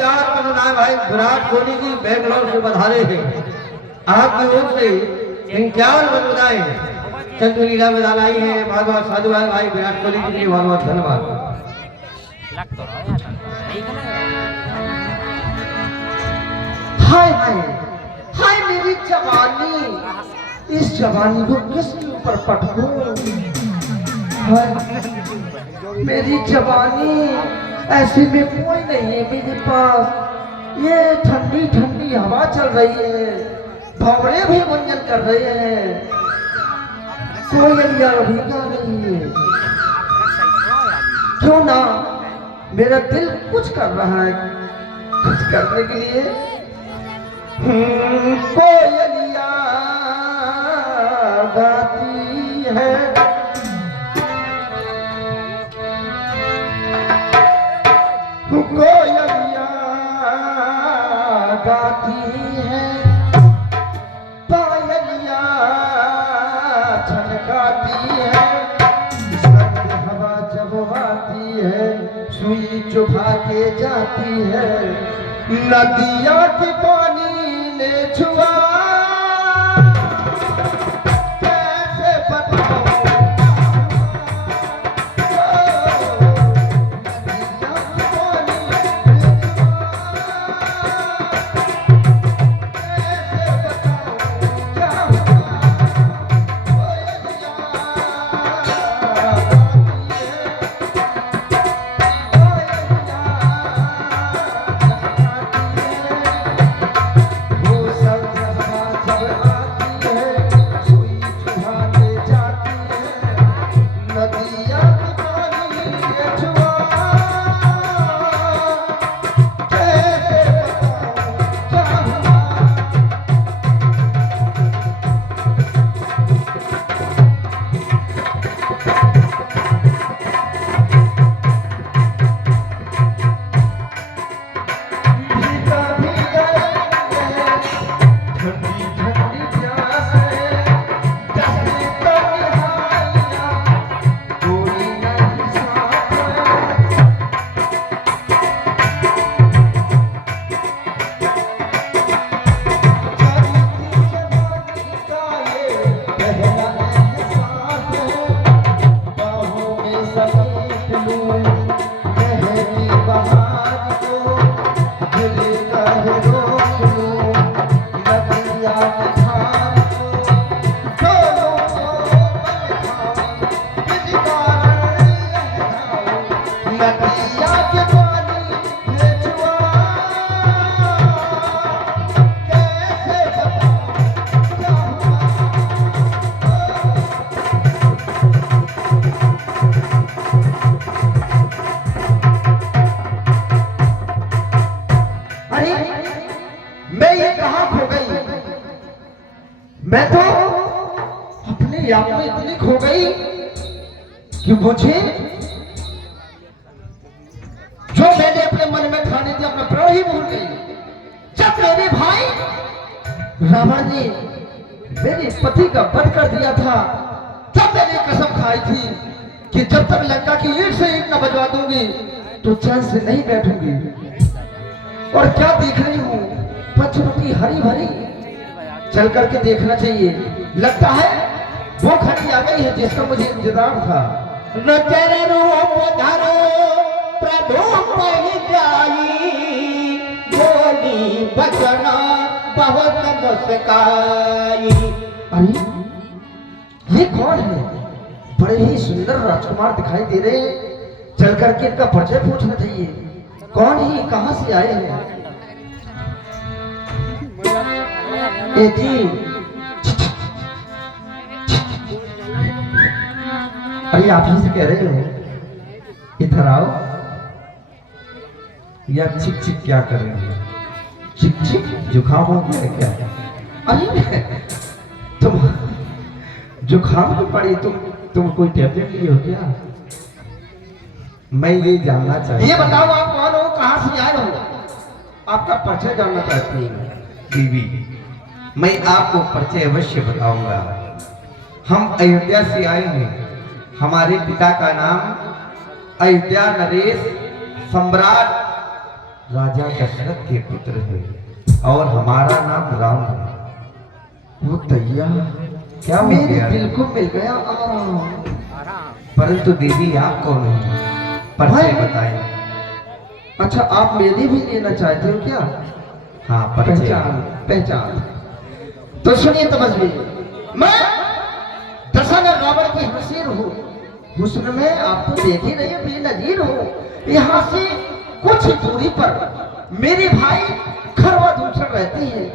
प्यार मनोनाय भाई विराट कोहली जी बेंगलोर से बधारे हैं। आपकी ओर से 51 बधाई चंद्र लीला में आई है। बहुत बहुत साधुवाद भाई विराट कोहली जी के बहुत बहुत धन्यवाद। हाय हाय हाय मेरी जवानी, इस जवानी को किसके ऊपर पटकूं? मेरी जवानी ऐसे में कोई नहीं है मेरे पास। ये ठंडी ठंडी हवा चल रही है, भंवरे भी गुंजन कर रहे हैं, कोयलिया भी गा रही है। क्यों ना मेरा दिल कुछ कर रहा है, कुछ करने के लिए कोयलिया गाती है। कोयलिया गाती है, पायलिया छनकाती है। सर्द हवा जब आती है, सुई चुभा के जाती है। नदिया के पानी ने छुआ, कैसे बताऊं मैं तो अपने आप में इतनी खो गई कि मुझे जो मैंने अपने मन में ठानी थी अपना प्राण ही भूल गई। जब मेरे भाई रावण ने मेरे पति का वध कर दिया था, तब मैंने कसम खाई थी कि जब तक लंका की ईंट से ईंट न बजवा दूंगी तो चैन से नहीं बैठूंगी। और क्या देख रही हूँ, पंचवटी हरी भरी, चल करके देखना चाहिए। लगता है वो घड़ी आ गई है जिसका मुझे इंतजार था। नजर रूप धरो प्रभु जाई, बोली बचना बहुत मुस्काई। अरे ये कौन है? बड़े ही सुंदर राजकुमार दिखाई दे रहे हैं। चल करके इनका परिचय पूछना चाहिए। कौन ही, कहां से आए हैं? ए जी, अरे आप ही से कह रहे हो, इधर आओ। या चिक चिक क्या कर रहे हैं? चिक चिक जुकाम हो गया है क्या? अरे तुम जुकाम में पड़ी, तुम कोई टैबलेट लिए हो क्या? मैं ये जानना चाहती हूँ। ये बताओ आप कौन हो, कहां से आए हो? आपका परिचय जानना चाहती हूँ। बीवी, मैं आपको परिचय अवश्य बताऊंगा। हम अयोध्या से आए हैं। हमारे पिता का नाम अयोध्या नरेश सम्राट राजा दशरथ के पुत्र है और हमारा नाम राम है। वो दैया क्या हो मेरे गया? दिल को मिल गया आराम। परंतु दीदी आप कौन है? परिचय बताएं। अच्छा, आप मेरी भी लेना चाहते हो क्या? हाँ, परिचय। पहचान पहचान तो सुनिए तमज़्ज़ी, मैं दशरथ रावण की हसीन हूँ। हुस्न में आप तो देख ही नहीं बेनजीर हो। यहाँ से कुछ दूरी पर मेरे भाई खरवा दूसर रहते हैं,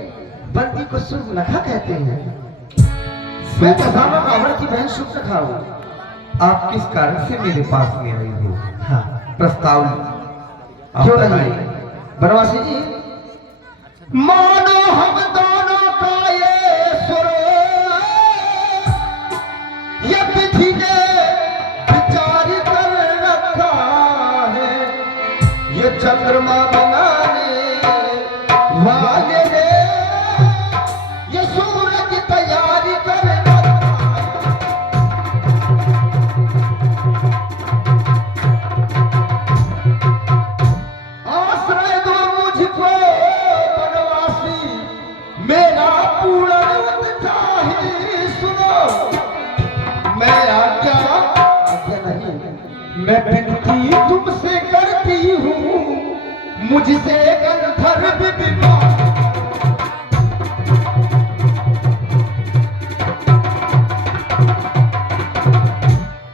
बंदी को सुर्पनखा कहते हैं। मैं दशरथ रावण की बहन सुर्पनखा हूँ। आप किस कारण से मेरे पास में आई हो? हाँ, प्रस्ताव आप क्यों नहीं? बताइए। बनवासी जी, मानो हम दोनों का ये सुर, ये विधि ने विचार कर रखा है, ये चंद्रमा बनाने वाले ने ये सूरज तैयारी कर रखा है। आश्रय दो मुझको बनवासी, मेरा पूर्ण चाहिए। सुनो, मैं आज्ञा नहीं, मैं विनती तुमसे करती हूँ, मुझसे गंधर्व विवाह।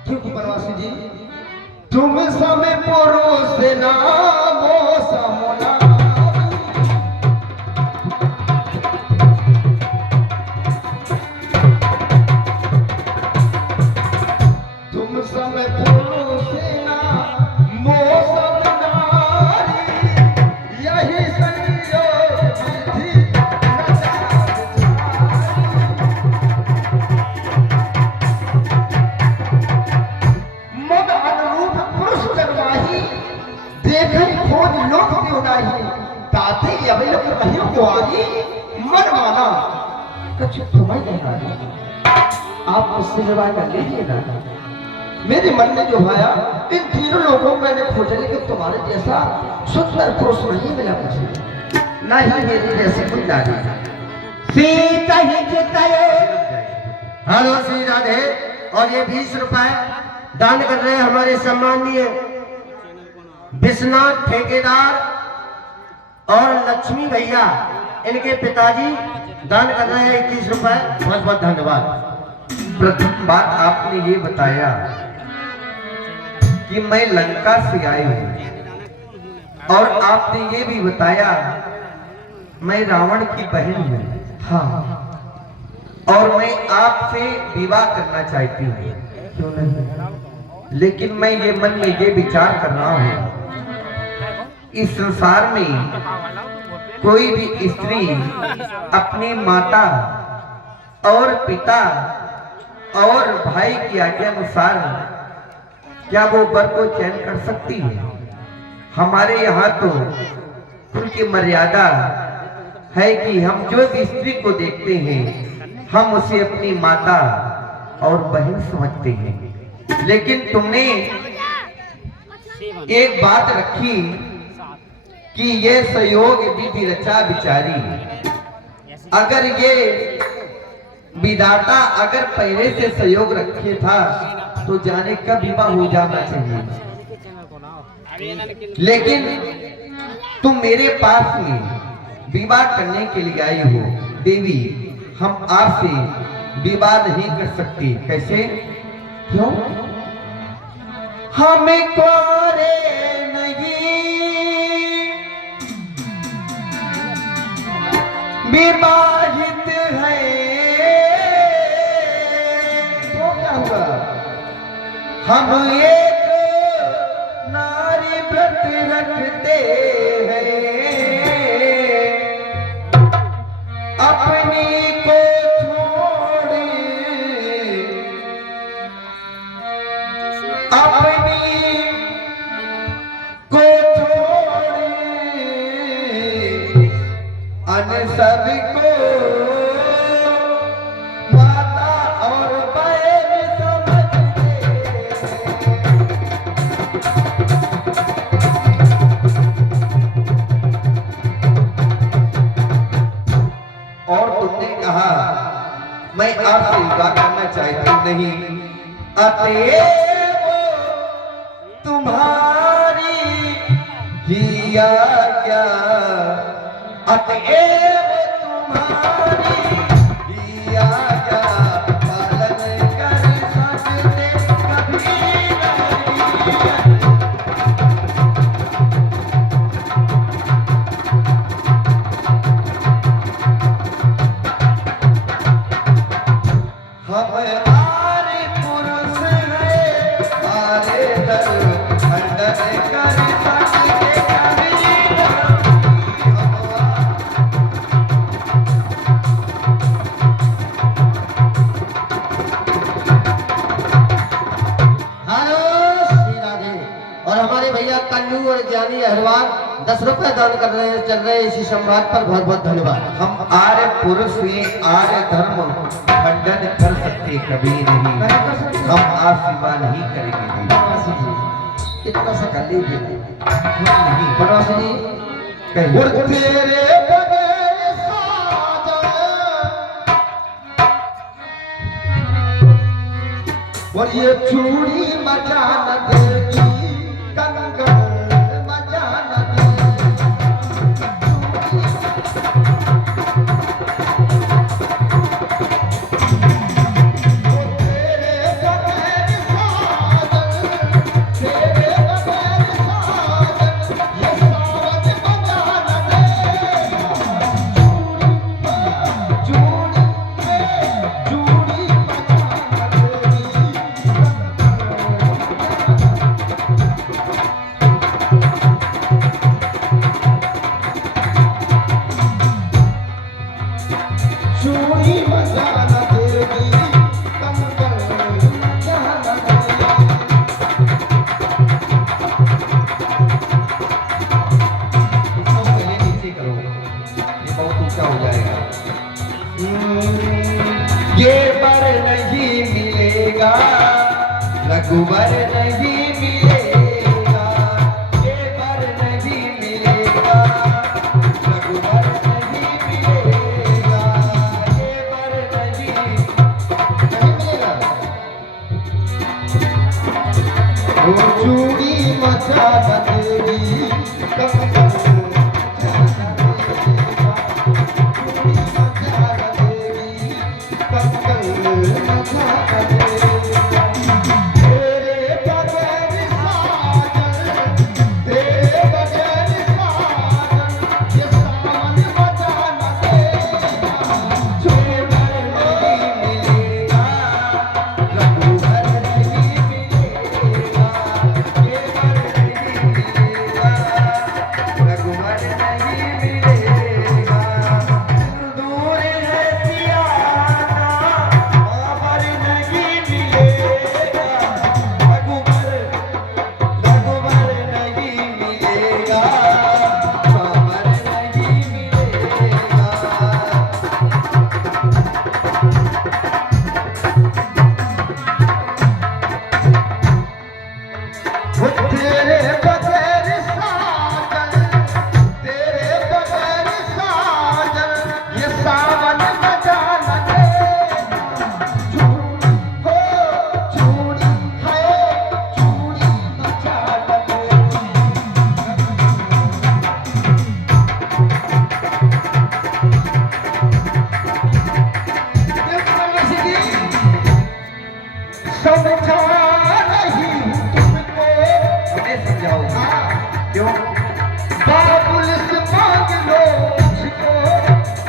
क्योंकि बनवासी जी, तुम समय पुरुष नामो समोना, तुम समय पुरुष नामो समनारी, यही संयोग विधि मद अनुरूप पुरुष जन्माही, देखई खोज लोक देवनाही, ताते अवलोक कहियो कुआरी, मन माना कुछ तुम्हें कहना है। आप मुझसे विवाह कर लीजिए ना। मेरे मन में जो आया, इन तीनों लोगों को मैंने खोजा, लेकिन तुम्हारे जैसा सुंदर पुरुष नहीं मिला मुझे, ना ही मेरी जैसी कोई नारी। सीता ही चिताए। हेलो श्री राधे। और ये 20 रुपए दान कर रहे हैं हमारे सम्माननीय विश्वनाथ ठेकेदार और लक्ष्मी भैया, इनके पिताजी दान कर रहे हैं 21 रुपए। बहुत बहुत धन्यवाद। प्रथम बात आपने ये बताया कि मैं लंका से आई हूँ और आपने ये भी बताया मैं रावण की बहन हूँ। हाँ, और मैं आपसे विवाह करना चाहती हूँ, क्यों नहीं? लेकिन मैं ये मन में ये विचार कर रहा हूँ, इस संसार में कोई भी स्त्री अपनी माता और पिता और भाई की आज्ञा अनुसार क्या वो वर को चयन कर सकती है? हमारे यहाँ तो कुल की मर्यादा है कि हम जो भी स्त्री को देखते हैं हम उसे अपनी माता और बहन समझते हैं। लेकिन तुमने एक बात रखी कि ये सहयोग विधि रचा विचारी। अगर ये विधाता अगर पहले से सहयोग रखे था तो जाने कब विवाह हो जाना चाहिए, लेकिन तुम मेरे पास में विवाह करने के लिए आई हो। देवी, हम आपसे विवाह नहीं कर सकते। कैसे? क्यों? हमें कोरे नहीं विवाहित है, तो क्या हुआ? हम एक नारी व्रत रखते हैं, अपनी को छोड़ अपनी को छोड़ अन सबको माता और बहन समझते। मैं आपसे विवाह करना चाहती नहीं। अतएव तुम्हारी ही आज्ञा, अतएव तुम्हारी ही आज्ञा पालन कर सकते कभी नहीं। हम आरे पुरुष हैं, आरे धर्म खंडन कर सकते कभी नहीं। हेलो श्री राधे। और हमारे भैया कन्नू और ज्ञानी अहरवाल 10 रुपए दान कर रहे हैं, चल रहे हैं इसी संवाद पर। बहुत बहुत धन्यवाद। हम आर्य पुरुष हैं, आर्य धर्म खंडन कर सकते कभी नहीं। हम आशीर्वाद नहीं करेंगे नहीं। बनवासी जी इतना सा कर लीजिए। नहीं बनवासी जी कहिए। और तेरे बगैर साजन, और ये चूड़ी मजा न देगी, कंगन मजा न देगी। वो तेरे बगैर साजन, तेरे बगैर साजन, ये सावन मजा न देगा। चूड़ी चूड़ी मजा न देगी। चूड़ी मजा न देगी, कंगन मजा न देगी। तो पहले नीचे करो, ये बहुत ऊंचा हो जाएगा। ये बर नहीं मिलेगा, रघुबर नहीं मिलेगा। ये बर नहीं मिलेगा, रघुबर नहीं मिलेगा। ये बर नहीं नहीं मिलेगा। वो चूड़ी मचा न देगी, कंगन मचा न देगा। चूड़ी मचा न देगी, कंगन मचा न देगा। तेरे बगैर साजन, तेरे बगैर साजन, ये सावन मचा न देगा। ये बर नहीं मिलेगा, रघुबर नहीं मिलेगा। ये बर नहीं मिलेगा, रघुबर नहीं मिलेगा। दूर है सियाना, बाबर नहीं मिलेगा। रघुबर रघुबर नहीं मिलेगा, बाबर नहीं मिलेगा। वो तेरे बगैर साजन, तेरे बगैर साजन, ये सावन मजा न देगा। चूड़ी हो चूड़ी है, चूड़ी मजा न देगी। समझा नहीं हूँ तुमको, हमें समझाओ क्यों? बाबुल से मांग लो मुझको,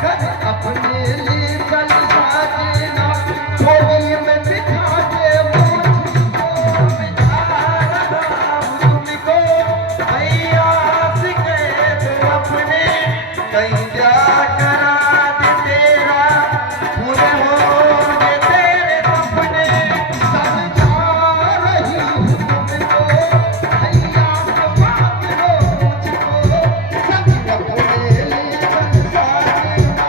घर अपने लिए चल साजना, थोड़ी में बिठा के मुझको। बिठा रहा हूँ तुमको, भैया से कह दो अपने, कहीं जा करा दे तेरा, पूरे होंगे तेरे सपने। समझा रही हूँ तुमको, भैया से मांग लो मुझको, सब अपने लिए चल साजना,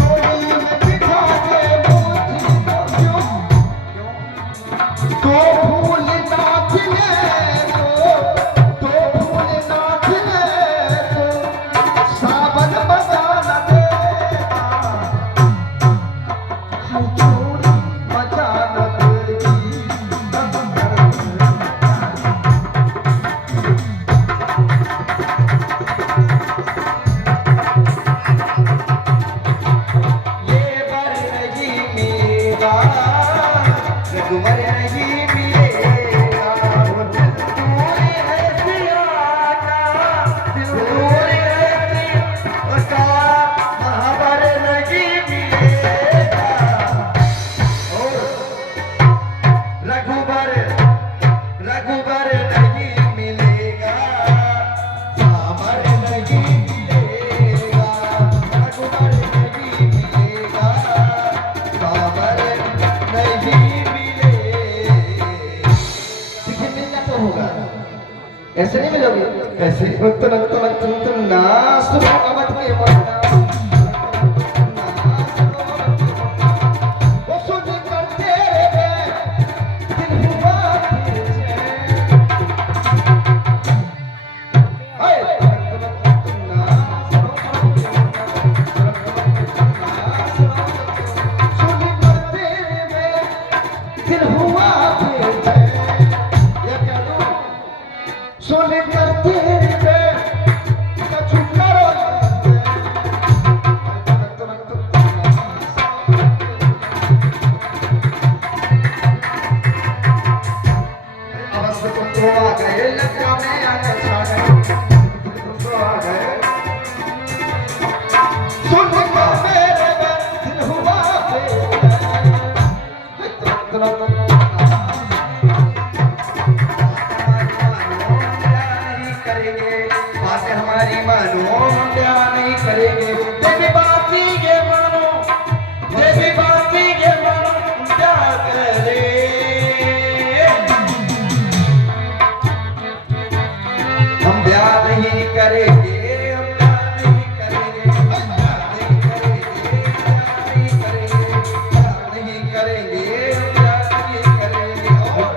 थोड़ी में बिठा के मुझको। तो भूल ना खिले तो भूल ना खिले तो सावन मजा न कैसे नहीं मिलोगे? कैसे? नास अवध के मरना वो सुन कर तेरे दिल हुआ दिल हुआ सुन कर तेरे कछु करो अवश्य तुम तो आ गए लगा में आने छा गए तुम तो आ गए सुन कर मेरे दिल हुआ हमारी मानो हम प्यार नहीं करेंगे देवी बाती ये मानो देवी बाती ये मानो क्या करे हम प्यार नहीं करेंगे हम प्यार नहीं करेंगे हम प्यार नहीं करेंगे प्यार नहीं करेंगे प्यार नहीं करेंगे और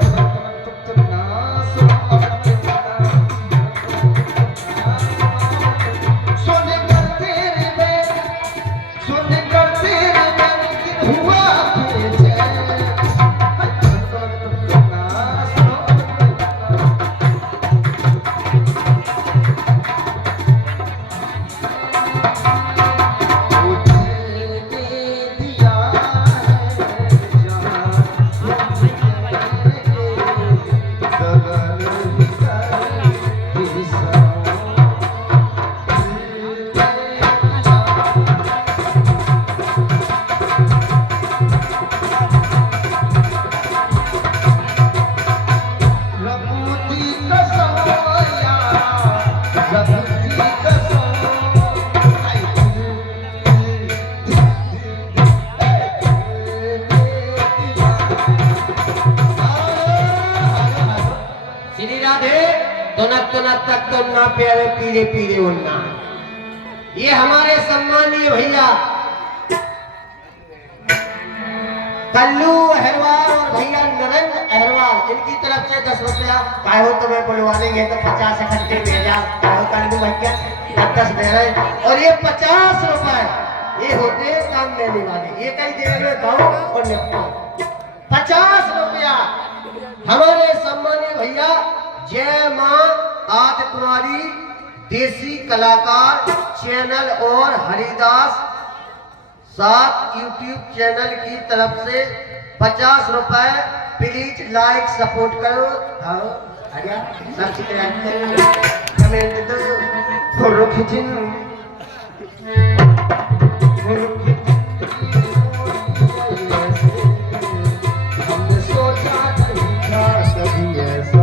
तक तो ना प्यारे पीरे पीरे उन्ना। ये हमारे सम्मानीय भैया कल्लू अहरवाल और भैया नरेंद्र अहरवाल, इनकी तरफ से 10 रुपया काहे तो मैं बुलवा देंगे तो 50 इकट्ठे भेजा कल्लू भैया 10 दे रहे, और ये 50 रुपए ये होते काम देने वाले, ये कई दे रहे गाँव और निपटा 50 रुपया हमारे सम्मानीय भैया जय मां आदि कुमारी देसी कलाकार चैनल और हरिदास 7 यूट्यूब चैनल की तरफ से 50 रुपए। प्लीज लाइक सपोर्ट करो, सब्सक्राइब करो, कमेंट दो, रुख जिन हमने सोचा नहीं था कभी ऐसा।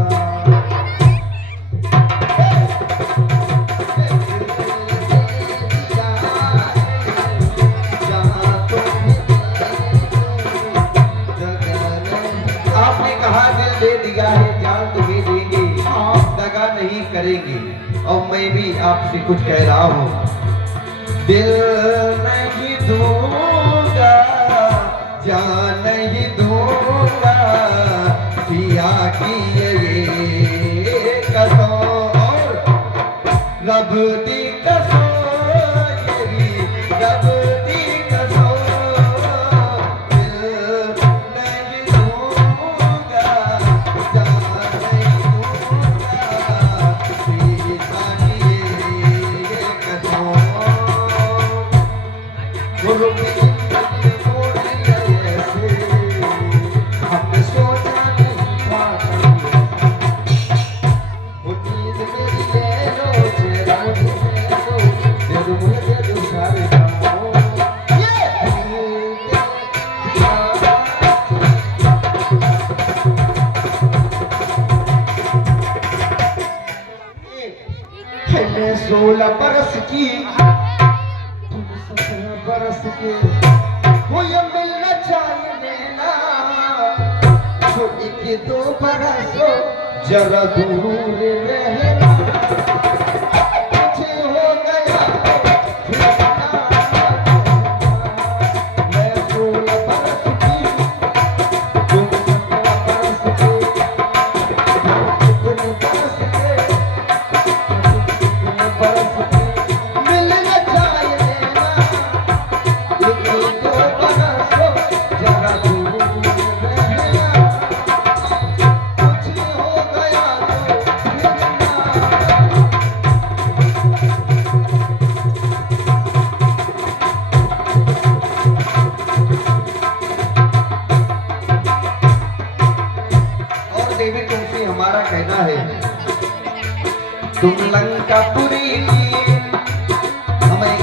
करेंगे और मैं भी आपसे कुछ कह रहा हूँ, दिल नहीं दूंगा जान नहीं दूंगा पिया की ये कसम और रब दी कसम ये भी रब दी कसम दिल नहीं दूंगा जान नहीं हमने सोचा नहीं था उम्मीद मेरी ले लो चेहरा दे दो मुझे दे दो सारे मैं 16 बरस की 17 बरस के वो ये मिलना चाहिए देना तो 1-2 बरस जरा दूर रहना।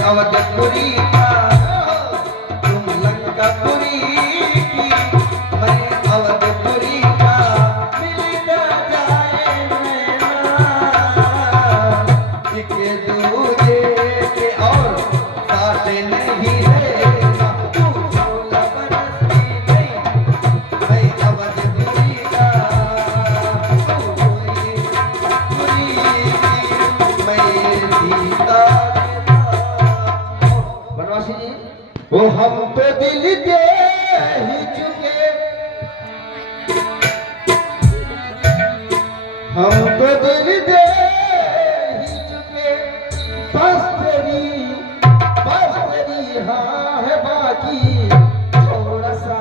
अवधपुरी का, तुम लंकापुरी की, मैं अवधपुरी का, मिलता जाए नैना, एक दूजे के और साथ नहीं रहना, तू 16 बरस की नहीं, मैं अवधपुरी का, तू पूरी मैं सीता बनवासी जी, वो हम तो दिल दे ही चुके, हम तो दिल दे ही चुके, बस तेरी हाँ है बाकी, थोड़ा सा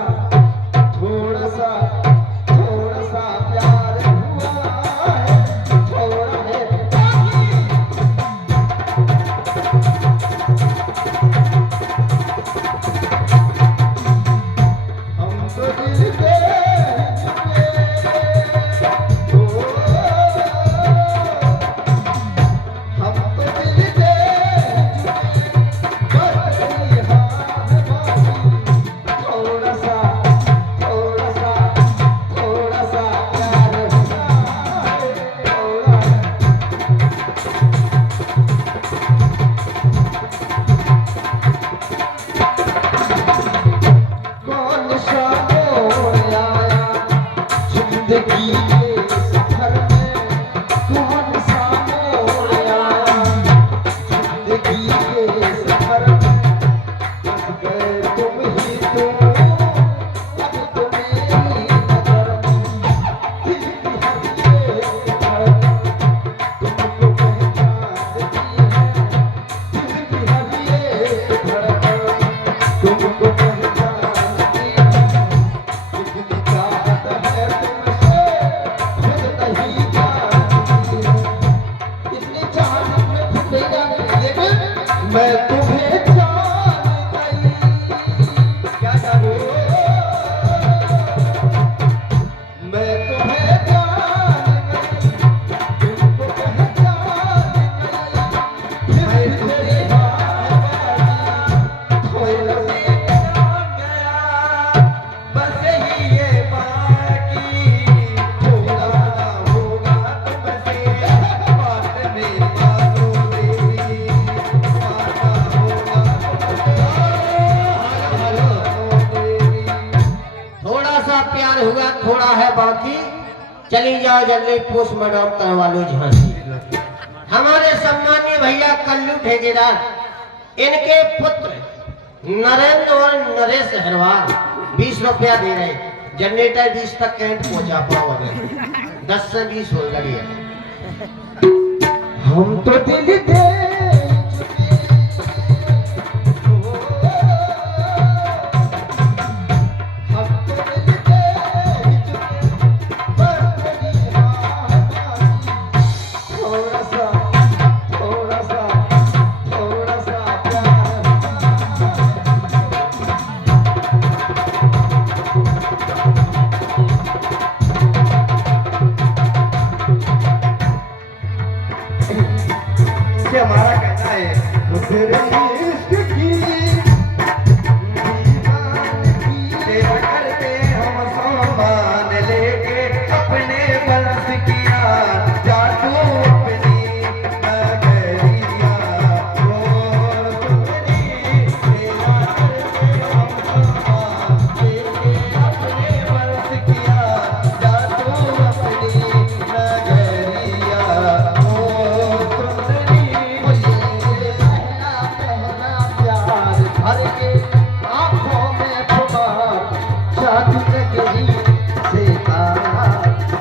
प्यार हुआ है, थोड़ा है बाकी। हम तो दिल दे चुके, हम तो दिल दे चुके, बस तेरी हाँ है बाकी, थोड़ा सा प्यार हुआ है, थोड़ा कौन सा मोड़ आया जिंदगी के सफर में, कौन सा मोड़ आया जिंदगी के सफर में, बस गए तुम ही तुम, अब तो मेरी नजर में, दिल की हर एक धड़कन तुमको पहचानती है, दिल की हर एक धड़कन तुमको पहचानती है, कितनी चाहत है तुमसे खुद नहीं जानती है, इतनी चाहत में खुद नहीं जानती, लेकिन मैं तुम्हें जान गई, क्या जानू, मैं तुम्हें जान गई, तुमको पहचान गई, फिर तेरी बात कोई लगी बस ये बाकी, थोड़ा ना होगा तुमसे, बात मेरी बातों मेरी, बात होगा तुमसे, थोड़ा सा प्यार हुआ, थोड़ा है बाकी, चली जाओ जल्दी पोस्टमार्टम करवा लो झांसी। हमारे सम्मानीय भैया कल्लू ठेकेदार, इनके पुत्र नरेंद्र और नरेश अग्रवाल 20 रुपया दे रहे, जनरेटर 20 तक कैंट पहुंचा पाओ, अगर 10 से 20 हो लगे। हम तो दिल दे हम तो दिल दे चुके, बस तेरी हाँ है बाकी, थोड़ा सा प्यार कि हमारा कहना है तेरे इश्क की तेरा करते हम सामान लेके, अपने बरस किया जादू अपनी नगरिया, वो तुम्हारी तेरा करते हम सामान लेके, अपने बरस किया जादू अपनी नगरिया, वो तुम्हारी पहला प्यार भर के आंखों में खुमार, जादू नगरी से आया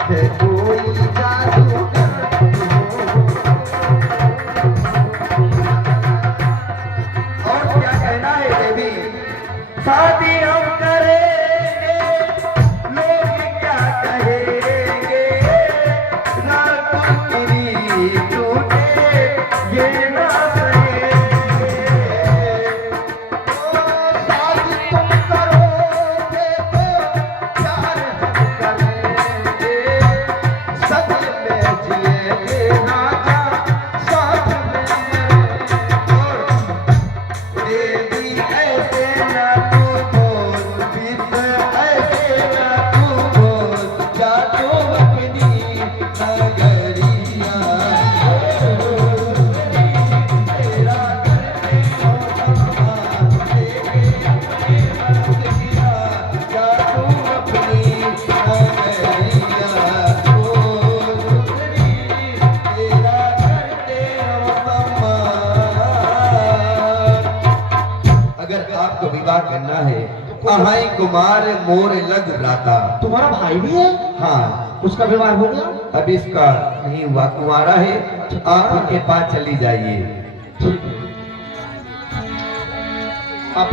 है कोई जादूगर, और क्या कहना है देवी, शादी हम करेंगे, लोग क्या कहेंगे, रात तेरी टूटे ये ना सहेंगे, शादी तुम करोगे तो प्यार हम करेंगे, सच में जिएंगे राजा, साथ में आपको विवाह करना है। अहाई कुमार मोर लग भ्राता। तुम्हारा भाई भी है? हाँ, उसका विवाह हो गया? अब इसका नहीं हुआ, कुंवारा है। आप उनके पास चली जाइए। ठीक है। आप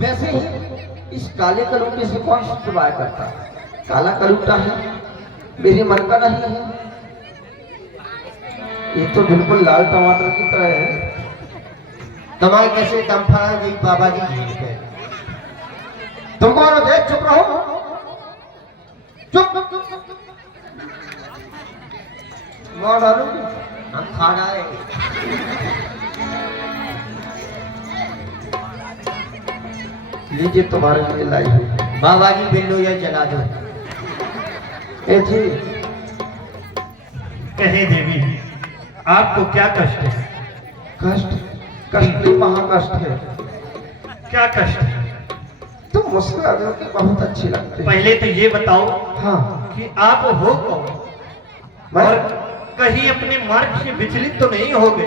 वैसे ही इस काले कलुटे से कौन विवाह करता है? काला कलुटा है, मेरे मन का नहीं है। ये तो बिल्कुल लाल टमाटर की तरह है। तुम्हारे कैसे दम फड़ा जी बाबा जी? तुम कौन हो? चुप रहो, चुप। मार डालूंगी। हम खा रहे लीजिए तुम्हारे लिए लाई हुई। बाबा जी बिल्लो या जला दो। ए जी, कहे देवी, आपको क्या कष्ट है? कष्ट? कष्ट नहीं, महाकष्ट है। क्या कष्ट है? तुम मुस्कुरा दो कि बहुत अच्छी लगती है। पहले तो ये बताओ हाँ, कि आप हो कौन, और कहीं अपने मार्ग से विचलित तो नहीं हो गई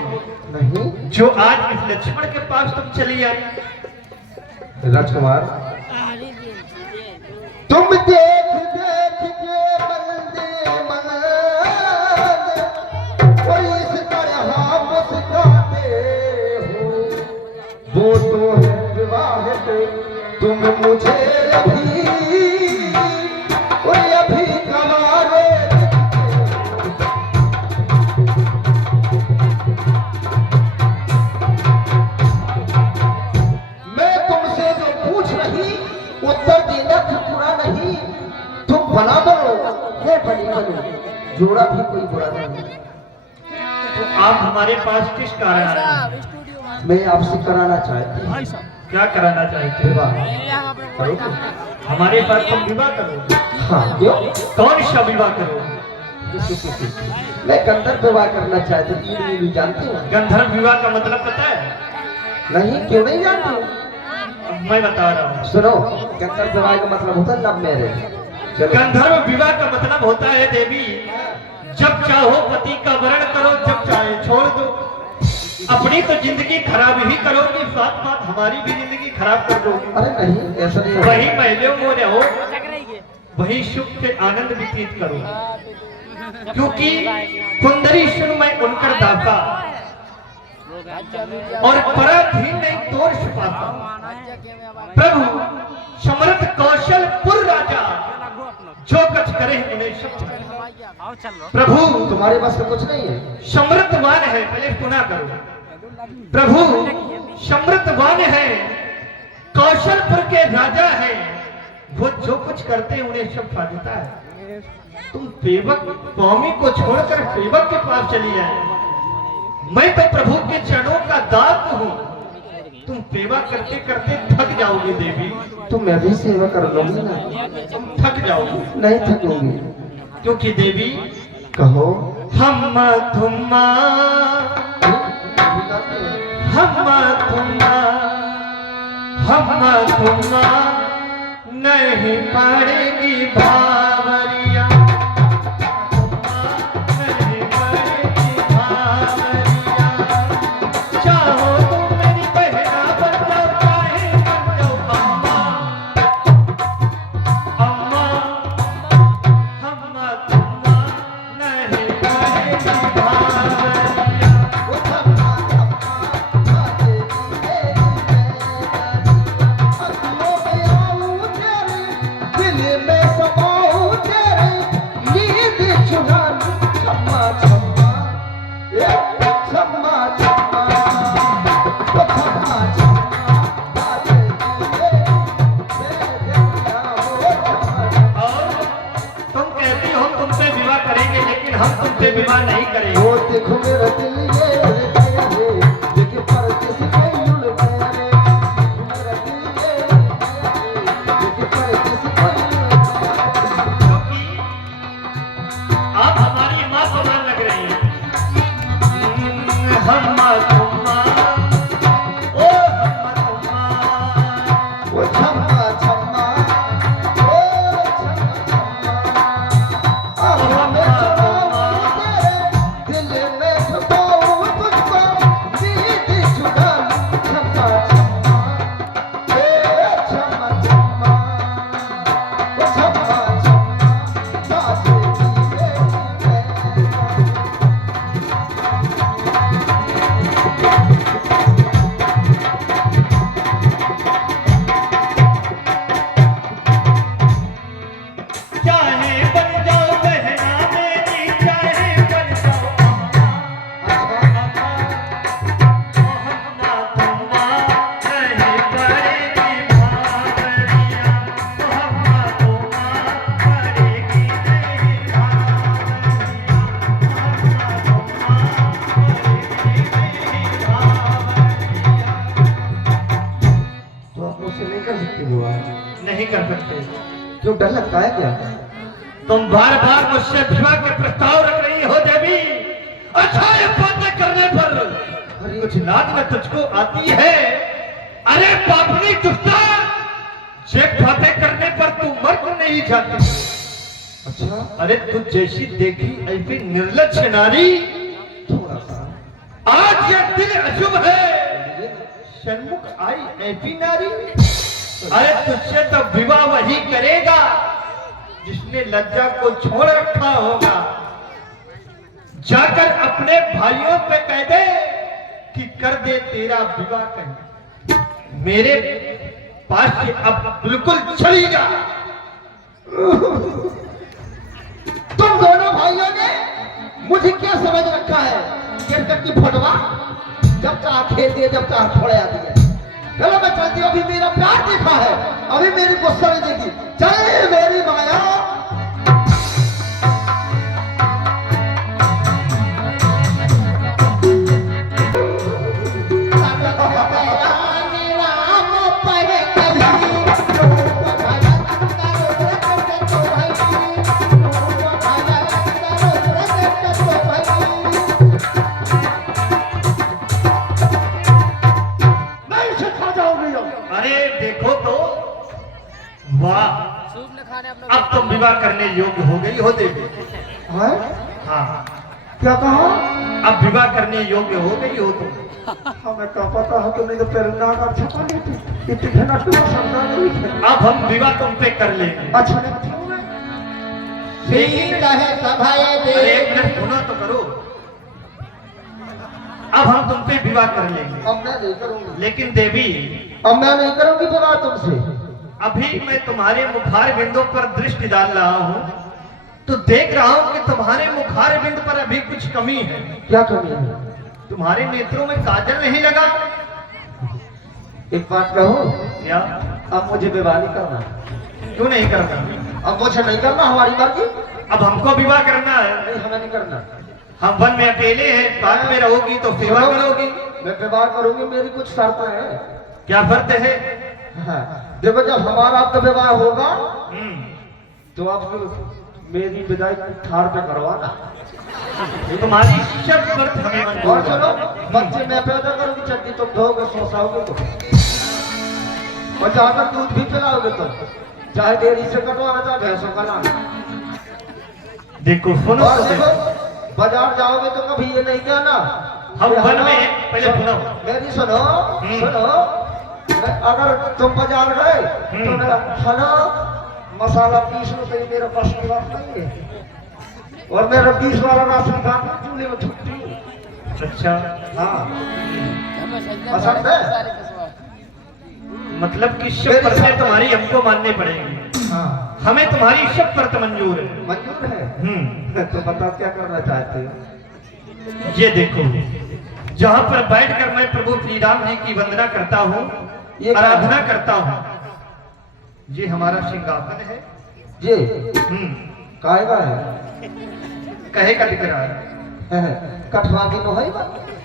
नहीं जो आज इस लक्ष्मण के पास तुम चली आई? राजकुमार, तुम देख देख के बंदे मन कोई इस तरह मुस्कुराते हो, वो तो है विवाहित, तुम मुझे अभी कोई अभी कमारे। मैं तुमसे जो पूछ रही उत्तर देना बुरा नहीं, तुम बना दो ये बनी बनो, जोड़ा भी कोई बुरा नहीं। तो आप हमारे पास किस कारण आए? मैं आपसे कराना चाहती हूँ क्या कराना चाहते हो? विवाह। करोगे? हमारे पास तुम विवाह करो। हाँ, क्यों? कौन सा विवाह करो? मैं गंधर्व विवाह करना चाहती हूँ। ये भी जानती हूँ? गंधर्व विवाह का मतलब पता है? नहीं, क्यों नहीं जानती हूँ? मैं बता रहा हूँ। सुनो, गंधर्व विवाह का मतलब होता है लव मैरिज। चलो, गंधर्व विवाह का मतलब होता है देवी, जब चाहो पति का वरण करो, जब चाहे छोड़ दो। अपनी तो जिंदगी खराब ही करोगी, साथ साथ हमारी भी जिंदगी खराब कर दोगी। अरे नहीं, ऐसा नहीं है। वही महिलाओं को रहो, वही सुख से आनंद व्यतीत करो, क्योंकि सुंदरी सुन मैं उनकर दाता, और पराधीन नहीं तोड़ छुपाता। प्रभु समर्थ कौशलपुर राजा, जो कुछ करे उन्हें सब। प्रभु तुम्हारे पास में कुछ नहीं है? समृद्धवान है, पहले सुना करो। प्रभु समृद्धवान है, कौशलपुर के राजा है, वो जो कुछ करते हैं उन्हें सब फायदा है। तुम सेवक स्वामी को छोड़कर सेवक के पास चली आए। मैं तो प्रभु के चरणों का दास हूँ, तुम सेवा करते करते थक जाओगी देवी। तो मैं भी सेवा कर लूंगी ना। तुम थक जाओगी, नहीं थकूंगी। क्योंकि देवी कहो। हम तुम्मा नहीं पड़ेगी भावरिया, नहीं पड़ेगी भावरिया। चाहो तुम मेरी बहना बन जाओ, चाहे बन जाओ अम्मा। अम्मा हम तुम्मा नहीं पड़ेगी भावरिया। हम तुमसे विवाह नहीं करेंगे। वो देखो मेरा दिल ये देखिए परदेस के लुल गया रे, मेरा दिल ये देखिए परदेस के लुल गया। क्योंकि आप हमारी माँ को चाहे बन जाओ बहना मेरी, चाहे बन जाओ मोहम्मद तुम्मा नहीं करेगी भावरिया, मोहम्मद तुम्मा करेगी नहीं भावरिया, तो आप मुझसे नहीं कर सकते विवाह? नहीं कर सकते। क्यों, डर लगता है क्या? तुम बार बार मुझसे विवाह के प्रस्ताव रख रही हो देवी। अच्छा, ये बातें करने पर कुछ लाज न तुझको आती है? अरे पापनी दुष्टा, ये बातें करने पर तू मर क्यों नहीं जाती? अच्छा, अरे तू जैसी देखी ऐसी निर्लज नारी, थोड़ा सा आज यह दिन अशुभ है, सन्मुख आई ऐसी नारी। अरे तुझसे तो विवाह वही करेगा जिसने लज्जा को छोड़ रखा होगा। जाकर अपने भाइयों पे कह दे कि कर दे तेरा विवाह कहीं, मेरे पास से अब बिल्कुल चली जा। तुम दोनों भाइयों ने मुझे क्या समझ रखा है? क्रिकेट की फटवा, जब चाह खेल दिए, जब चाह छोड़े आती है। चलो मैं चलती हूँ, अभी मेरा प्यार देखा है, अभी मेरी गुस्सा नहीं देगी। चले मेरी माया। अरे देखो तो, वाह, अब तुम विवाह करने योग्य हो गई हो देवी। है? हाँ, क्या कहा? अब विवाह करने योग्य हो गई हो तुम। हमें क्या पता है, तुमने तो प्रेरणा का छपा ली थी, इतनी घना तुम समझा नहीं थे। अब हम विवाह तुम पे कर लेंगे। अच्छा नहीं अरे एक मिनट सुनो तो करो। अब हम तुम पे विवाह कर लेंगे, अब मैं नहीं करूंगी। लेकिन देवी, अब मैं नहीं करूंगी विवाह तुमसे। अभी मैं तुम्हारे मुखार बिंदों पर दृष्टि डाल रहा हूँ, तो देख रहा हूँ कि तुम्हारे मुखार बिंद पर अभी कुछ कमी है। क्या कमी है? तुम्हारे नेत्रों में काजल नहीं लगा। एक बात कहूँ, क्या? अब मुझे विवाह नहीं करना। क्यों नहीं करना? अब मुझे नहीं करना, हमारी मर्जी। अब हमको विवाह करना है। नहीं, हमें नहीं करना। हम वन में अकेले हैं, बात में रहोगी तो सेवा करोगी। मैं विवाह करूंगी, मेरी कुछ शर्तें हैं। क्या शर्त है? हाँ, देखो, जब हमारा आपका विवाह होगा हम्म, तो आप मेरी विदाई थार पे करवाना। तुम्हारी शर्त शर्त हमें और मंजूर है। चलो, बच्चे मैं पैदा करूंगी, चटनी तुम धोगे, सोसाओगे तो, और जहां तक दूध भी पिलाओगे तो, चाहे डेयरी से कटवाना, चाहे भैंसों का लाना। देखो सुनो और तो देखो, देखो। बाजार जाओगे तो कभी ये नहीं कहना हम कि वन हाँ, में पहले सुनो। मेरी सुनो, सुनो, अगर तुम बाजार गए तो ना, हेलो, मसाला 20 रुपए मेरे पास विवाह नहीं है, और मेरा 20 वाला राशन कार्ड चूल्हे में छुट्टी। अच्छा, हाँ, पसंद है? मतलब कि शर्त शर्तें तुम्हारी हमको माननी पड़ेगी। हाँ, हमें तुम्हारी शर्त शर्त मंजूर है। मंजूर है। हम्म, तो बताओ क्या करना चाहते हो? ये देखो, जहाँ पर बैठकर मैं प्रभु श्री राम जी की वंदना करता हूँ, ये क्या आराधना है? करता हूँ, ये हमारा सिंहासन है। जी, हम्म, कायगा है? कहे का दिख रहा है, कठवा की तो है ही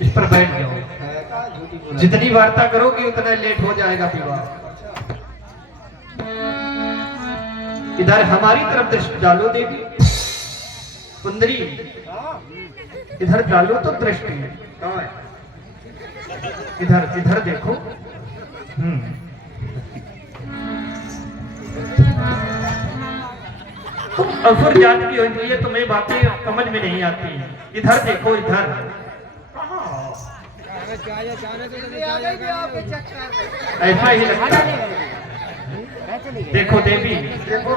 इस पर बैठ जाओ। है का झूठी बोला। जितनी वार्ता करोगी उतना लेट हो जाएगा विवाह। इधर हमारी तरफ दृष्टि डालो देवी सुंदरी, इधर डालो तो दृष्टि। इधर इधर देखो। तुम असुर जात की हो, ये तुम्हें बातें समझ में नहीं आती। इधर देखो, इधर ऐसा ही लगता है। देखो देवी, देखो,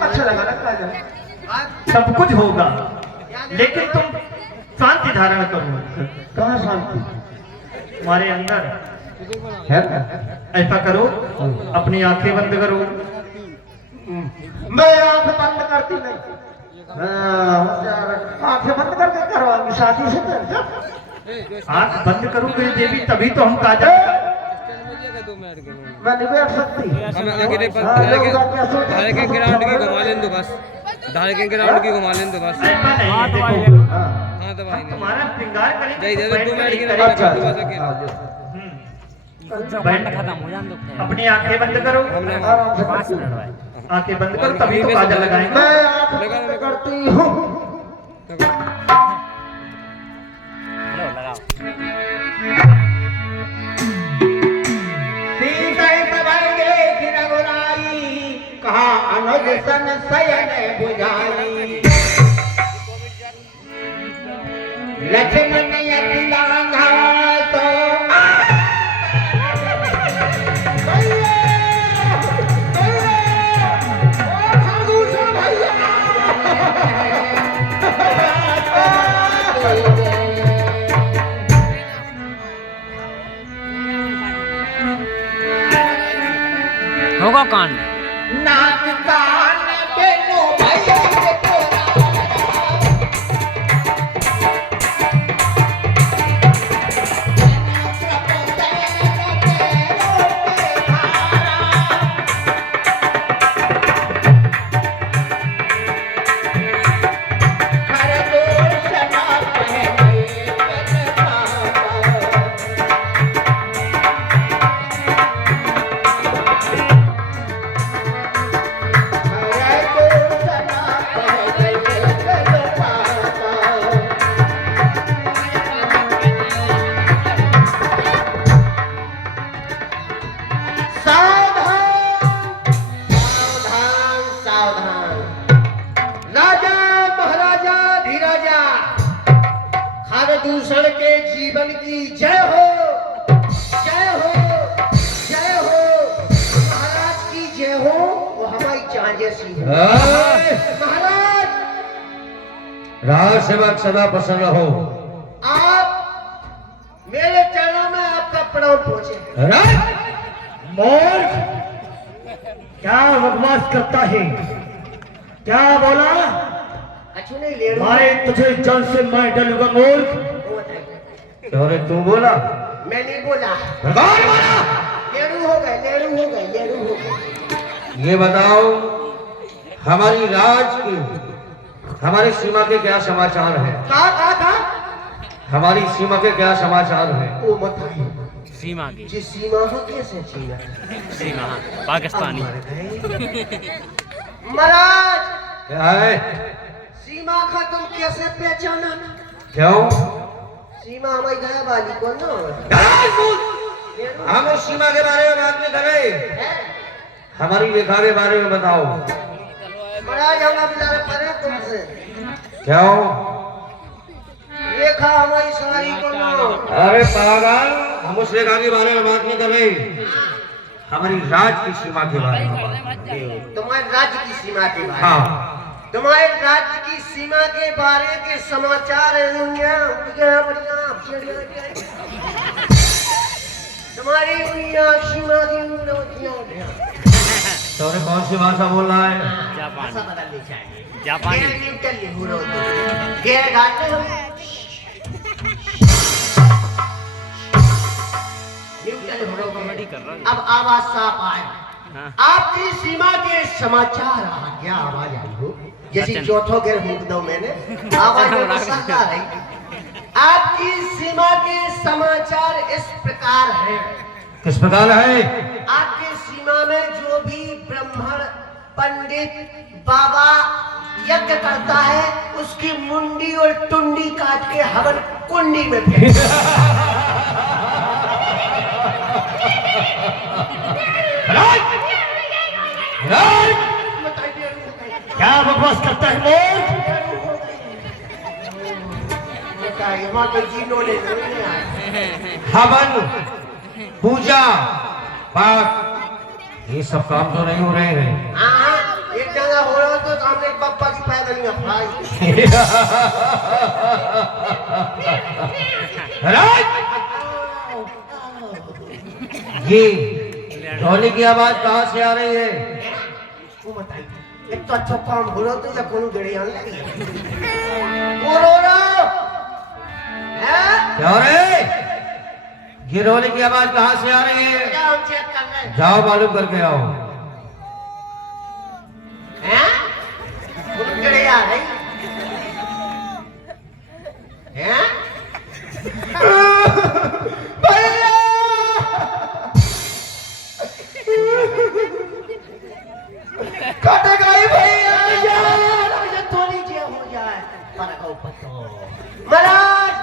अच्छा लगा ना कायगा? सब कुछ होगा, लेकिन तुम शांति धारण करो। कहाँ शांति? तुम्हारे अंदर है ना? ऐसा करो, अपनी आंखें बंद करो। मैं आंख बंद करती नहीं। आंखें बंद करके करवाऊंगी शादी से आंख बंद करोगे देवी तभी तो हम काजल। मैं नहीं बैठ सकती। धारे के ग्राउंड की घुमा लें तो बस, धारे के ग्राउंड की घुमा लें तो बस। ऐसा नहीं है, देखो हाँ तो भाई तुम्हारा श्रृंगार करेंगे दे दे तो 2 मिनट की बैठ के नहीं करेंगे। बैठ खत्म हो जाए अपनी आंखें बंद करो, आंखें बंद करो तभी तो काजल लगाएंगे। मैं आंख बंद करती हूँ। कहा अनुज सन सयन बुझाई लक्ष्मण यति लांघा तो होगा कांड नाक कान बेनो भैया के तोरा दूषण के जीवन की जय हो, जय हो, जय हो। महाराज की जय हो, वो हमारी जान जैसी हो। महाराज राज सेवक सदा प्रसन्न रहो। आप मेरे चरणों में आपका प्रणाम पहुंचे। मूर्ख क्या बकवास करता है? क्या बोला? अच्छी नहीं ले मारे तुझे जान से मैं डलूंगा मूर्ख। अरे तू बोला? मैं नहीं बोला। कौन बोला? लेरू हो गए, लेरू हो गए, लेरू हो गए। ये बताओ हमारी राज की, हमारी सीमा के क्या समाचार है? कहा हमारी सीमा के क्या समाचार है? वो बताइए। सीमा की जी सीमा हो कैसे सीमा? सीमा पाकिस्तानी महाराज क्या है? सीमा का तुम कैसे पहचाना? क्यों? सीमा हमारी घर वाली कौन ना? हम उस सीमा के बारे में बात नहीं कर रहे, हमारी रेखा के बारे में बताओ। महाराज हम अब जा परे तुमसे। क्यों? रेखा हमारी सारी को ना। अरे पागल, हम उस रेखा के बारे में बात नहीं कर रहे, हमारी राज की सीमा के बारे में बात कर रहे। तुम्हारे राज्य की सीमा के बारे में। हाँ, तुम्हारे राज्य की सीमा के बारे के समाचार तुम्हारी सीमा की तो कौन सी भाषा बोल रहा है? भाषा बदलनी चाहिए। जापानी अब आवाज साफ आए। आपकी सीमा के समाचार क्या आवाज आई हो? जैसे चौथो गेर हुक दो मैंने आवाज में आ रही। आपकी सीमा के समाचार इस प्रकार है। किस प्रकार है? आपकी सीमा में जो भी ब्राह्मण पंडित बाबा यज्ञ करता है उसकी मुंडी और टुंडी काट के हवन कुंडी में फेंक। क्या बकवास करता है मूर्ख? हवन, पूजा, पाठ, ये सब काम तो नहीं हो रहे हैं। एक जगह हो रहा तो हमने पप्पा की पैदल में भाई। ये ढोली की आवाज कहाँ से आ रही है? वो बताइए, एक तो अच्छा काम हो रहा तो या कोनो जड़े आने लगी वो रो रहा है। क्या रे? ये ढोली की आवाज कहाँ से आ रही है? क्या हम चेक कर रहे हैं? जाओ मालूम करके आओ। हैं? कोनो जड़े आ रही हैं? भैया कट गई भैया यार, मुझे थोड़ी जे हो जाए पर को पतो महाराज।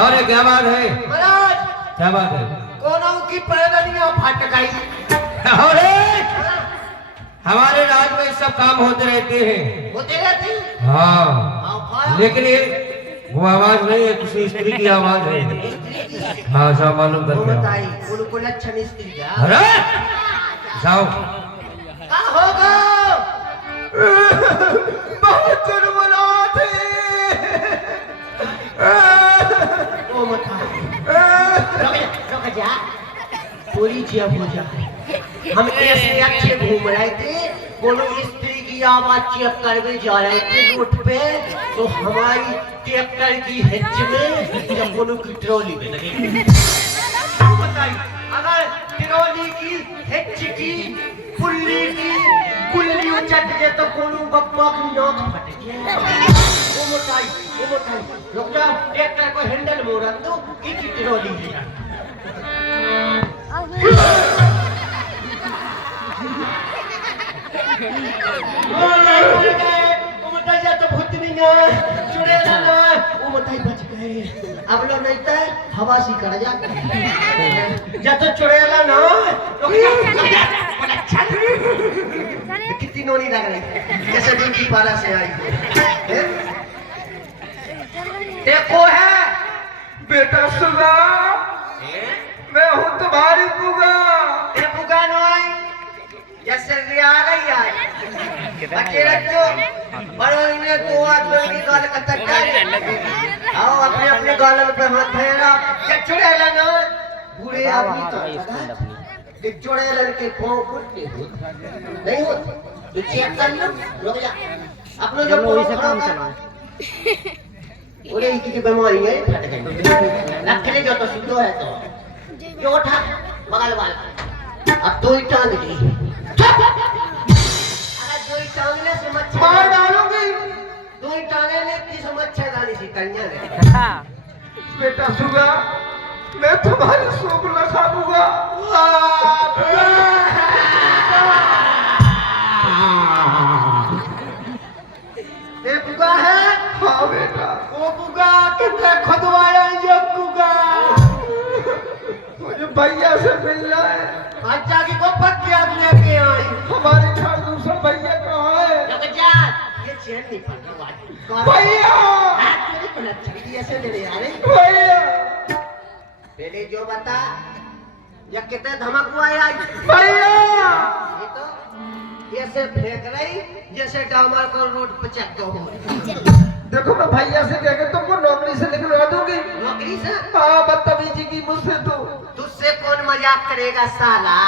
अरे क्या बात है? महाराज क्या बात है? कोनों की पैरनियां फट गई। अरे हमारे राज में सब काम होते रहते हैं। होते रहते हाँ, लेकिन ये वो आवाज नहीं है, किसी स्त्री की आवाज है। हाँ जाओ मालूम वो करके आओ। बताई उनको लक्षण स्त्री का अरे जाओ। का होगा बहुत चुनमुना थे वो मता रुक जा पूरी जब हो जाए। हम ऐसे अच्छे घूम रहे थे, कोनो स्त्री की आवाज चेक करके जा रहे थे रोड पे, तो हमारी ट्रैक्टर की हिच में जब कोनो की ट्रॉली में लगी। बताइए अगर ट्रॉली की हिच की पुल्ली की कुल्ली उचट जाए तो कोनो बप्पा की नाक फट जाए। वो बताइए रुक जाओ, ट्रैक्टर को हैंडल मोड़ दो की ट्रॉली है। तो भूतनी चुड़ैला ना वो बताई बच गए। अब लोग नहीं था हवा सी कर जा जब तो चुड़ैला ना कितनी नोनी लग रही जैसे दिन की पारा से आई है। देखो है बेटा सुना, मैं हूँ तुम्हारी बुआ। ये बुगा नो आई जैसे आ गई आज अकेले जो बड़ों ने तो आदमी की गाल कतर कर आओ अपने अपने गाल पे हाथ फेरा क्या चुड़ैला ना बूढ़े आदमी तो एक चुड़ैला के पांव फूटते नहीं होते तो चेक कर लो रुक जा अपने जो वही से काम चला बोले की बीमारी है फट गई रख ले जो तो सुधो है तो जो उठा बगल वाला अब दो ही टांग दी टांगने से मच्छर मार डालूंगी। दो ही टांगने किस मच्छरदानी सी कन्या ने। बेटा सुगा, मैं तुम्हारी सूप न खाऊंगा। ये बुगा है? हाँ बेटा। वो बुगा कितने खुदवाया ये बुगा? मुझे भैया से मिलना है। अच्छा की को पक्की आदमी के आई। हमारे घर दूसरा भैया कहाँ है? रुक जा, ये चैन नहीं पड़ रहा। भैया। तेरे को लच्छी ऐसे ले आ रहे। भैया। पहले जो बता, ये कितने धमक हुआ है आज? भैया। ये तो ऐसे फेंक रही जैसे डामर को रोड पे चेक हो। देखो मैं भैया से कह के तुमको नौकरी से निकलवा दूंगी। नौकरी से? हाँ बदतमीजी की मुझसे तो। तुझसे कौन मजाक करेगा साला?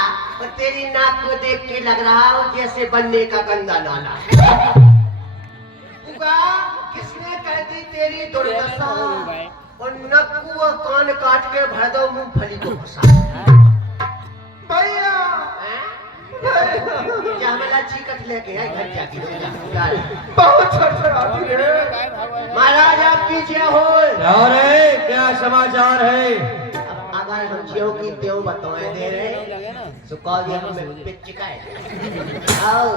और तेरी नाक को देख के लग रहा हो जैसे बनने का गंदा नाला। किसने कह दी तेरी दुर्दशा? और नक्कू और कान काट के भर दो मूंगफली को फंसा। भैया। क्या हमें लाची कट लेके आई घर जाके बहुत छड़छड़ाती है। महाराज आप पीछे हो। क्या समाचार है? अगर हम ज्यों की त्यों बताए दे रहे सुखा दिया हमें पिच का है। आओ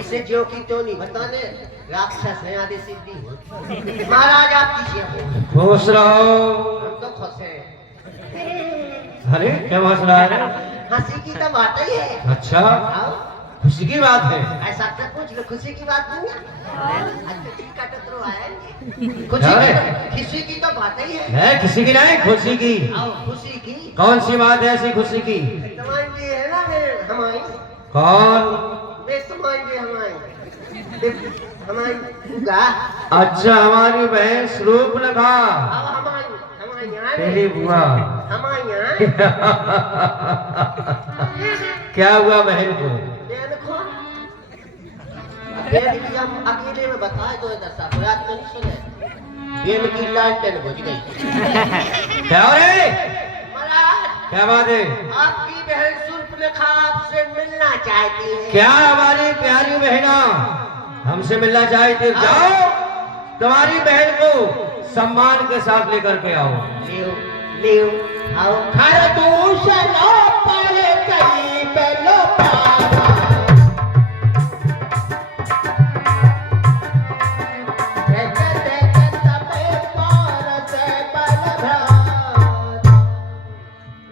इसे ज्यों की त्यों नहीं बताने, राक्षस है आदि सिद्धि। महाराज आप पीछे हो। खुश रहो। हम तो खुश हैं। अरे क्या मसला है? हंसी की तो बात ही है। अच्छा आओ खुशी की बात है। ऐसा तो पूछ लो, खुशी की बात नहीं है। आज तो ठीक काटो तो आया नहीं। खुशी की तो बात ही है। किसी की नहीं, खुशी की। आओ खुशी की कौन सी बात है ऐसी खुशी की? तुम्हारी है ना हमारी कौन? तुम्हारी हमारी बुआ। अच्छा हमारी बहन स्वरूप लगा अब हमारी तेरी बुआ। हमारे यहाँ क्या हुआ बहन को? देखो बेन की हम अकेले में बताए तो इधर सा रात में नहीं सुने बेन की लालटेन बुझ गई। क्या हो रे? महाराज क्या बात है? आपकी बहन सुर्पनखा आपसे मिलना चाहती है। क्या हमारी प्यारी बहना हमसे मिलना चाहती? जाओ तुम्हारी बहन को सम्मान के साथ लेकर के आओ। लियो आओ खर दूषण पर कई बेलो पारा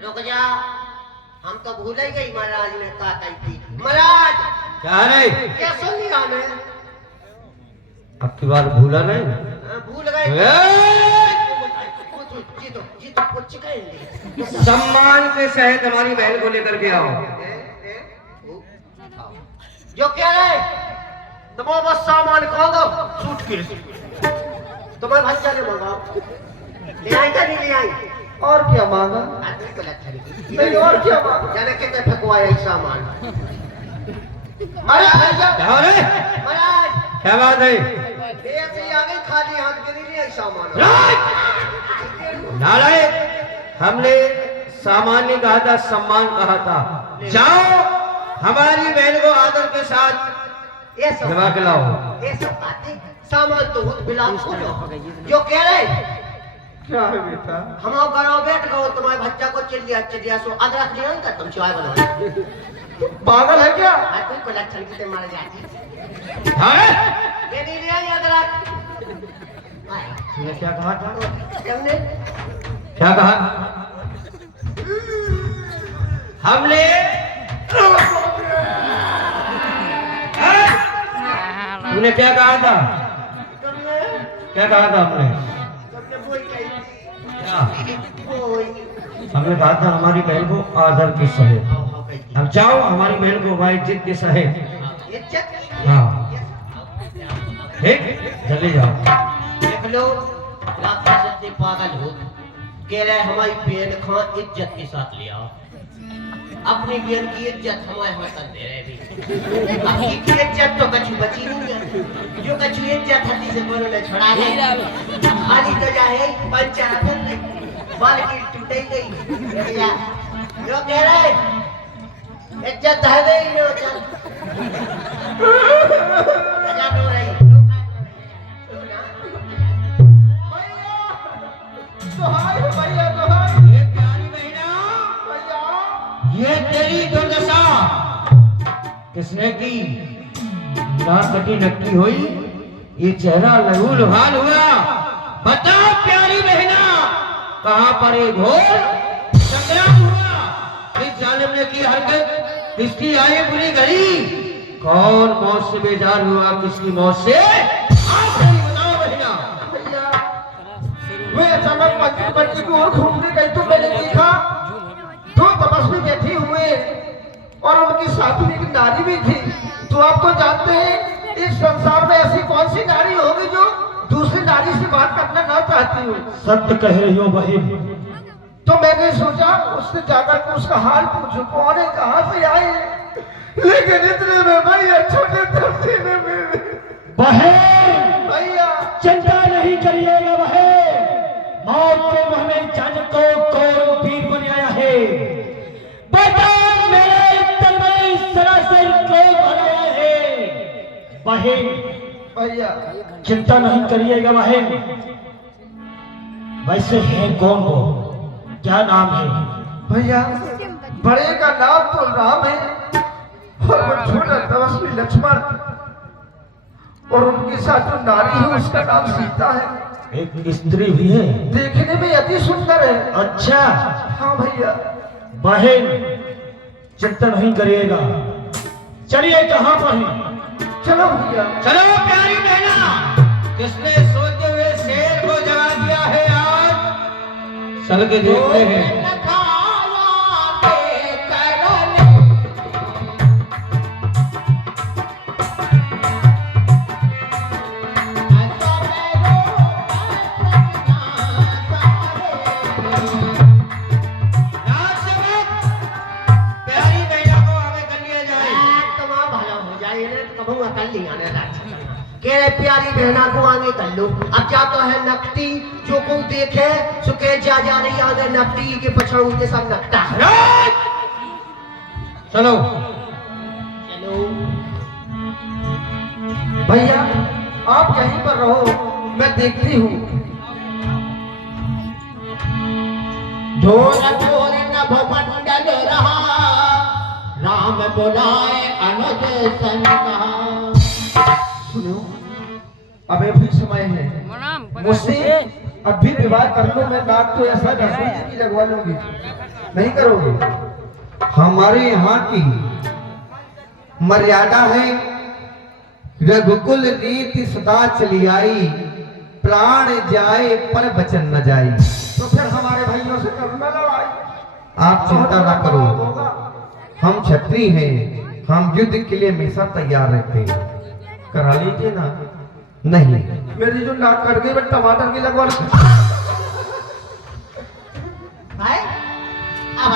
रुक जा हम तो भूल ही गई महाराज ने कहा थी। महाराज क्या रे? क्या सुन लिया ने? अब की बार भूला नहीं? भूल गए। जीतो कुछ कहेंगे। सम्मान के सहित हमारी बहन को लेकर के आओ। जो कह रहे तुम बस सामान खो दो सूटकेस तुम्हारे भैया ने मंगाओ ले आई क्या नहीं ले आई? और क्या मांगा? आदमी को लगता नहीं नहीं और क्या मांगा? जाने कितने फेंकवाया ये सामान। महाराज क्या हो रे? महाराज क्या बात है? ऐसे ही आगे खाली हाथ के नहीं ले आई सामान। नालायक, हमने सामान्य कहा था, सम्मान कहा था। जाओ हमारी बहन को आदर के साथ ये सब जमा के लाओ। ये सब बातें सामान तो खुद बिलाल खोलो। जो कह रहे क्या है बेटा? हम लोग करो बैठ गो तुम्हारे बच्चा को चिल्लिया सो अदरक ले आएगा तुम चाय बनाओ। पागल है क्या? कोई को लक्षण की मारे जाती हाँ? ये नहीं ले आई अदरक। तूने क्या कहा था? हमने क्या कहा? हमने तूने क्या कहा था? क्या कहा था हमने? क्या? हमने कहा था हमारी बहन को आदर के सहित। अब जाओ हमारी बहन को भाई इज्जत के सहित। हाँ ठीक, जल्दी जाओ। देख लो राक्षस इतने पागल हो कह रहे हमारी बहन खां इज्जत के साथ लिया। अपनी बहन की इज्जत हमारे वतन दे रहे भी। अपनी की इज्जत तो कछु बची नहीं है। जो कछु इज्जत हती से बोलो ने छोड़ा है। खाली तो जाए पंचायत नहीं बाल की टूटे गई। जो कह रहे इज्जत है नहीं नो चल जा तो रही भैया ये प्यारी बहना, ये तेरी दुर्दशा किसने की? ना कटी नक्की हुई, ये चेहरा लहू लुहान हुआ। बता प्यारी बहना, कहाँ पर एक घोर संग्राम हुआ? इस जालिम ने की हरकत किसकी आई बुरी घड़ी? कौन मौत से बेजार हुआ, किसकी मौत से? आप बताओ बहना। वे अचानक मंदिर बच्ची की ओर घूमने गई तो मैंने देखा दो तपस्वी बैठे हुए और उनकी साथ में एक नारी भी थी। तो आप तो जानते हैं इस संसार में ऐसी कौन सी नारी होगी जो दूसरी नारी से बात करना ना चाहती हो? सत्य कह रही हो बहन। तो मैंने सोचा उससे जाकर के उसका हाल पूछूं कौन है, कहाँ से आए हैं। लेकिन इतने में भैया छोटे धरती ने मेरे बहन भैया चिंता नहीं करिएगा बहन, मौत के मुंह में जान को कौन पीर बन आया है? बता मेरे तन में सरासर क्रोध भराया है। बहन भैया चिंता नहीं करिएगा बहन। वैसे है कौन वो, क्या नाम है? भैया बड़े का नाम तो राम है और वो छोटा तपस्वी लक्ष्मण और उनके साथ जो नारी है उसका नाम सीता है। एक स्त्री भी है, देखने में अति सुंदर है। अच्छा हाँ भैया बहन चिंता नहीं करिएगा। चलिए कहाँ पर है? चलो भैया चलो प्यारी बहना, किसने सोते हुए शेर को जगा दिया है आज? चल के देखते हैं। कहूँगा कर लिया ना कह रहे प्यारी बहना को आगे कर लो। अब क्या तो है नकटी जो को देखे सुखे जा रही आगे नकटी के पछड़ उनके सब नकटा चलो चलो भैया आप यहीं पर रहो, मैं देखती हूँ। ढोल ढोल नभ मंडल रहा राम बुलाए अनुज सन कहा। सुनो, अब अभी समय है, मुझसे अभी विवाह कर लो। मैं नाक तो ऐसा की लगवा लूंगी, नहीं करोगे? हमारे यहाँ की मर्यादा है, रघुकुल रीति सदा चली आई, प्राण जाए पर वचन न जाए। तो फिर हमारे भाइयों से करना लड़ाई। आप चिंता ना करो, हम क्षत्रिय हैं, हम युद्ध के लिए हमेशा तैयार रहते हैं। करा लीजिए ना। नहीं, मेरी जो नाक कट गई मैं टमाटर की लगवा भाई अब